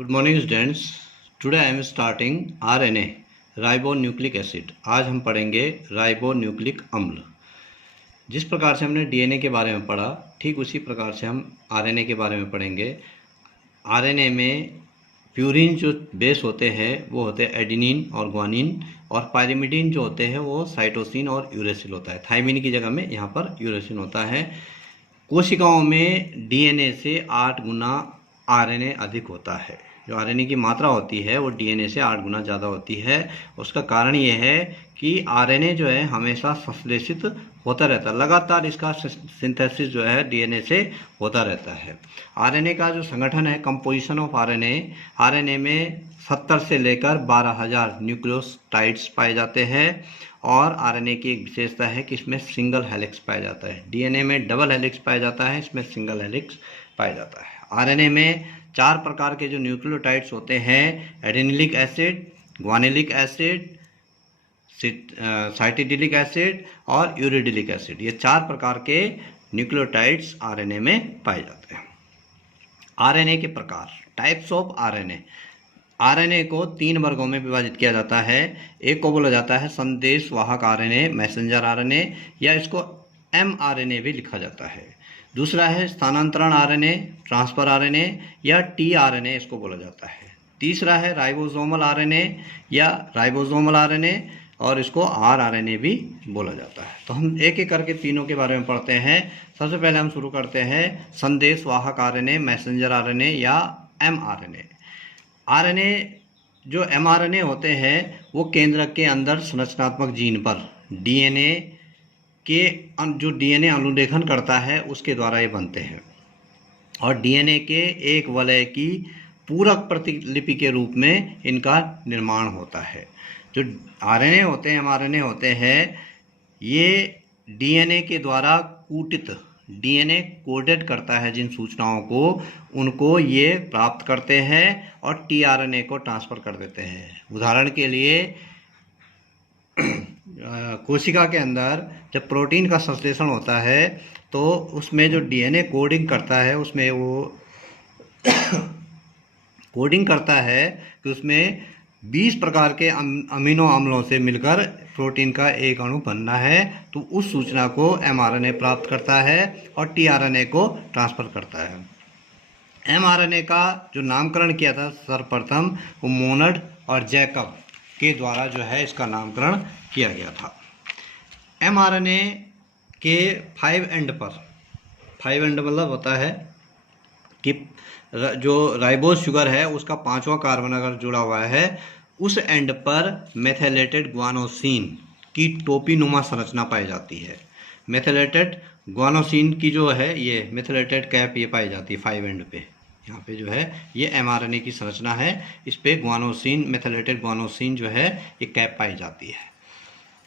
Good morning students. Today I am starting RNA ribonucleic acid. आज हम पढ़ेंगे ribonucleic अम्ल। जिस प्रकार से हमने डीएनए के बारे में पढ़ा, ठीक उसी प्रकार से हम आरएनए के बारे में पढ़ेंगे। आरएनए में प्यूरिन जो बेस होते हैं वो होते हैं एडिनिन और ग्वानिन, और पायरिमिडिन जो होते हैं वो साइटोसिन और यूरेसिल होता है। थाइमिन की जगह में यहाँ पर यूरेसिल होता है। कोशिकाओं में डीएनए से 8 गुना आरएनए अधिक होता है। जो आरएनए की मात्रा होती है वो डीएनए से 8 गुना ज़्यादा होती है। उसका कारण ये है कि आरएनए जो है हमेशा संश्लेषित होता रहता है, लगातार इसका सिंथेसिस जो है डीएनए से होता रहता है। आरएनए का जो संगठन है, कंपोजिशन ऑफ आरएनए में 70 से लेकर 12,000 न्यूक्लियोटाइड्स पाए जाते हैं। और आरएनए की एक विशेषता है कि इसमें सिंगल हेलिक्स पाया जाता है। डीएनए में डबल हेलिक्स पाया जाता है, इसमें सिंगल हेलिक्स पाया जाता है। आरएनए में 4 प्रकार के जो न्यूक्लियोटाइड्स होते हैं, adenylic acid, ग्वानिलिक acid, cytidylic acid और यूरिडिलिक एसिड, ये 4 प्रकार के न्यूक्लियोटाइड्स आरएनए में पाए जाते हैं। आरएनए के प्रकार, टाइप्स ऑफ आरएनए। आरएनए को 3 वर्गों में विभाजित किया जाता है। एक को बोला जाता है संदेश वाहक आरएनए, मैसेंजर आरएनए, या इसको एमआरएनए भी लिखा जाता है। दूसरा है स्थानांतरण आरएनए, ट्रांसफर आरएनए, या टीआरएनए इसको बोला जाता है। तीसरा है राइबोसोमल आरएनए या राइबोसोमल आरएनए, और इसको आरआरएनए भी बोला जाता है। तो हम एक एक करके तीनों के बारे में पढ़ते हैं। सबसे पहले हम शुरू करते हैं संदेश वाहक आरएनए, मैसेंजर आरएनए या एमआरएनए। आरएनए जो एमआरएनए होते हैं वो केंद्रक के अंदर संरचनात्मक जीन पर डीएनए के जो डीएनए अनुलेखन करता है उसके द्वारा ये बनते हैं, और डीएनए के एक वलय की पूरक प्रतिलिपि के रूप में इनका निर्माण होता है। जो आरएनए होते हैं, एमआरएनए होते हैं, ये डीएनए के द्वारा कूटित, डीएनए कोडेड करता है जिन सूचनाओं को, उनको ये प्राप्त करते हैं और टीआरएनए को ट्रांसफर कर देते हैं। उदाहरण के लिए कोशिका के अंदर जब प्रोटीन का संश्लेषण होता है तो उसमें जो डीएनए कोडिंग करता है, उसमें वो कोडिंग करता है कि उसमें 20 प्रकार के अमीनो अम्लों से मिलकर प्रोटीन का एक अणु बनना है। तो उस सूचना को एमआरएनए प्राप्त करता है और टीआरएनए को ट्रांसफर करता है। एमआरएनए का जो नामकरण किया था सर्वप्रथम, वो मोनड और जैकब के द्वारा जो है इसका नामकरण किया गया था। एमआरएनए के 5 एंड पर, 5 एंड मतलब होता है कि जो राइबोज शुगर है उसका 5वां कार्बन अगर जुड़ा हुआ है, उस एंड पर मेथिलेटेड ग्वानोसिन की टोपी नुमा संरचना पाई जाती है। मेथिलेटेड ग्वानोसिन की जो है ये मेथिलेटेड कैप ये पाई जाती है 5 एंड पे। यहाँ पे जो है ये एमआरएनए की संरचना है, इस पे ग्वानोसिन, मेथिलेटेड ग्वानोसिन जो है ये कैप पाई जाती है,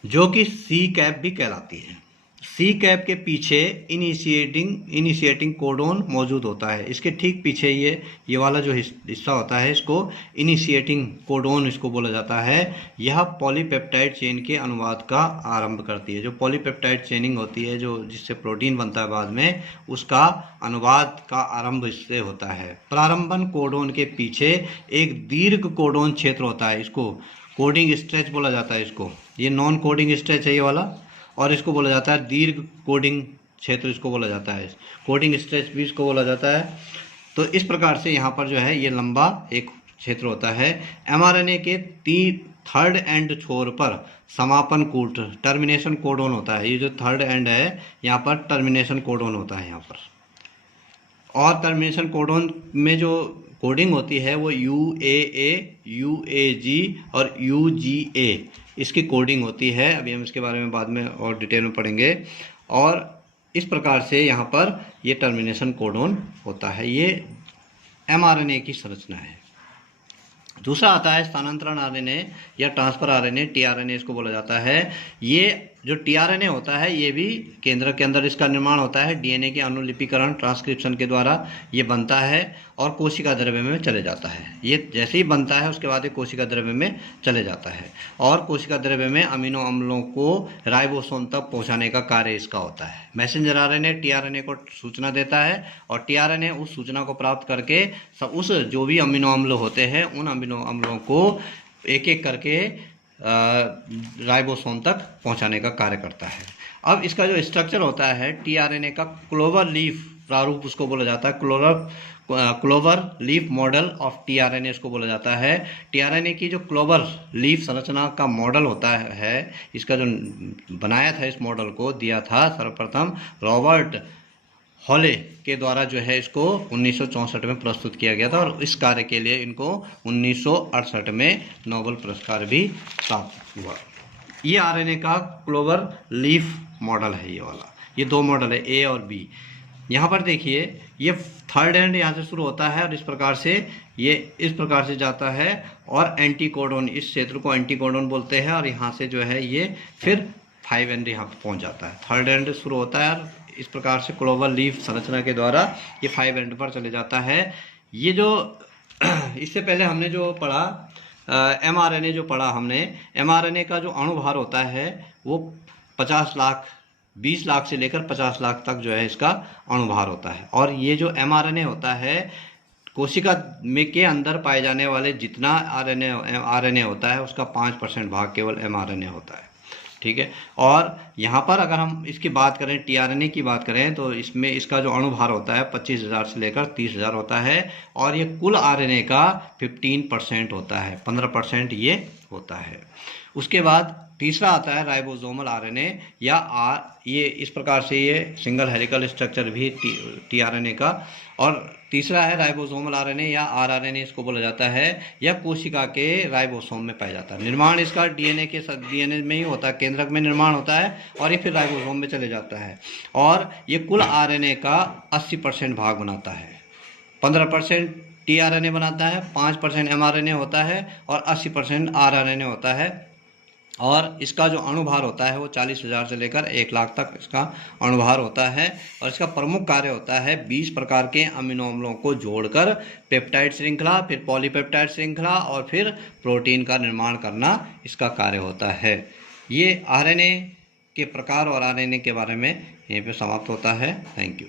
जो कि सी कैप भी कहलाती है। सी कैप के पीछे इनिशिएटिंग कोडोन मौजूद होता है। इसके ठीक पीछे ये वाला जो हिस्सा होता है, इसको इनिशिएटिंग कोडोन इसको बोला जाता है। यह पॉलीपेप्टाइड चेन के अनुवाद का आरंभ करती है। जो पॉलीपेप्टाइड चेनिंग होती है, जो जिससे प्रोटीन बनता है बाद में, उसका अनुवाद का आरंभ इससे होता है। प्रारंभन कोडोन के पीछे एक दीर्घ कोडोन क्षेत्र होता है, इसको कोडिंग स्ट्रेच बोला जाता है। इसको ये नॉन कोडिंग स्ट्रेच है ये वाला, और इसको बोला जाता है दीर्घ कोडिंग क्षेत्र, इसको बोला जाता है। कोडिंग स्ट्रेच भी इसको बोला जाता है। तो इस प्रकार से यहाँ पर जो है ये लंबा एक क्षेत्र होता है। एमआरएनए के 3rd एंड छोर पर समापन कूट, टर्मिनेशन कोडोन होता है। ये जो 3rd एंड है यहाँ पर टर्मिनेशन कोडोन होता है यहाँ पर। और टर्मिनेशन कोडोन में जो कोडिंग होती है वो UAA, UAG और UGA इसकी कोडिंग होती है। अभी हम इसके बारे में बाद में और डिटेल में पढ़ेंगे। और इस प्रकार से यहाँ पर ये टर्मिनेशन कोडोन होता है। ये एमआरएनए की संरचना है। दूसरा आता है स्थानांतरण आरएनए या ट्रांसफर आरएनए, टीआरएनए इसको बोला जाता है। ये जो टीआरएनए होता है ये भी केंद्रक के अंदर इसका निर्माण होता है, डीएनए के अनुलिपिकरण ट्रांसक्रिप्शन के द्वारा ये बनता है और कोशिका द्रव्य में चले जाता है। ये जैसे ही बनता है उसके बाद ये कोशिका द्रव्य में चले जाता है और कोशिका द्रव्य में अमीनो अम्लों को राइबोसोम तक पहुंचाने का कार्य इसका होता है। मैसेंजर आरएनए टीआरएनए को सूचना देता है और टीआरएनए उस सूचना को प्राप्त करके उस जो भी अमीनो अम्ल होते हैं उन अमीनो अम्लों को एक एक करके राइबोसोम तक पहुंचाने का कार्य करता है। अब इसका जो स्ट्रक्चर होता है टीआरएनए का क्लोवर लीफ प्रारूप उसको बोला जाता है, clover leaf model of tRNA इसको बोला जाता है। टीआरएनए की जो क्लोवर लीफ संरचना का मॉडल होता है, इसका जो बनाया था, इस मॉडल को दिया था सर्वप्रथम रॉबर्ट हॉले के द्वारा जो है इसको 1964 में प्रस्तुत किया गया था और इस कार्य के लिए इनको 1968 में नोबेल पुरस्कार भी प्राप्त हुआ। ये आरएनए का क्लोवर लीफ मॉडल है, ये वाला, ये दो मॉडल है ए और बी। यहाँ पर देखिए ये थर्ड एंड यहाँ से शुरू होता है और इस प्रकार से ये इस प्रकार से जाता है और एंटीकोडोन, इस क्षेत्र को एंटीकोडोन बोलते हैं और यहाँ से जो है ये फिर 5 एंड यहाँ पर पहुँच जाता है। थर्ड एंड शुरू होता है और इस प्रकार से क्लोवर लीफ संरचना के द्वारा ये 5 एंड पर चले जाता है। ये जो इससे पहले हमने जो पढ़ा एमआरएनए जो पढ़ा हमने, एमआरएनए का जो अणुभार होता है वो 20 लाख से लेकर 50 लाख तक जो है इसका अणुभार होता है। और ये जो एमआरएनए होता है कोशिका में के अंदर पाए जाने वाले जितना आरएनए होता है उसका 5% भाग केवल एमआरएनए होता है, ठीक है। और यहाँ पर अगर हम इसकी बात करें, टीआरएनए की बात करें, तो इसमें इसका जो अणुभार होता है 25,000 से लेकर 30,000 होता है और ये कुल आरएनए का 15% होता है, 15% ये होता है। उसके बाद तीसरा आता है राइबोसोमल आरएनए या ये इस प्रकार से ये सिंगल हेलिकल स्ट्रक्चर भी टीआरएनए का। और तीसरा है राइबोसोमल आरएनए या आरआरएनए इसको बोला जाता है, या कोशिका के राइबोसोम में पाया जाता है। निर्माण इसका डीएनए में ही होता है, केंद्रक में निर्माण होता है और ये फिर राइबोसोम में चले जाता है और ये कुल आरएनए का 80% भाग बनाता है। 15% टीआरएनए बनाता है, 5% एमआरएनए होता है और 80% आरआरएनए होता है। और इसका जो अणुभार होता है वो 40,000 से लेकर 1 लाख तक इसका अणुभार होता है और इसका प्रमुख कार्य होता है 20 प्रकार के अमीनो अम्लों को जोड़कर पेप्टाइड श्रृंखला, फिर पॉलीपेप्टाइड श्रृंखला और फिर प्रोटीन का निर्माण करना इसका कार्य होता है। ये आरएनए के प्रकार और आरएनए के बारे में यहीं पे समाप्त होता है। Thank you.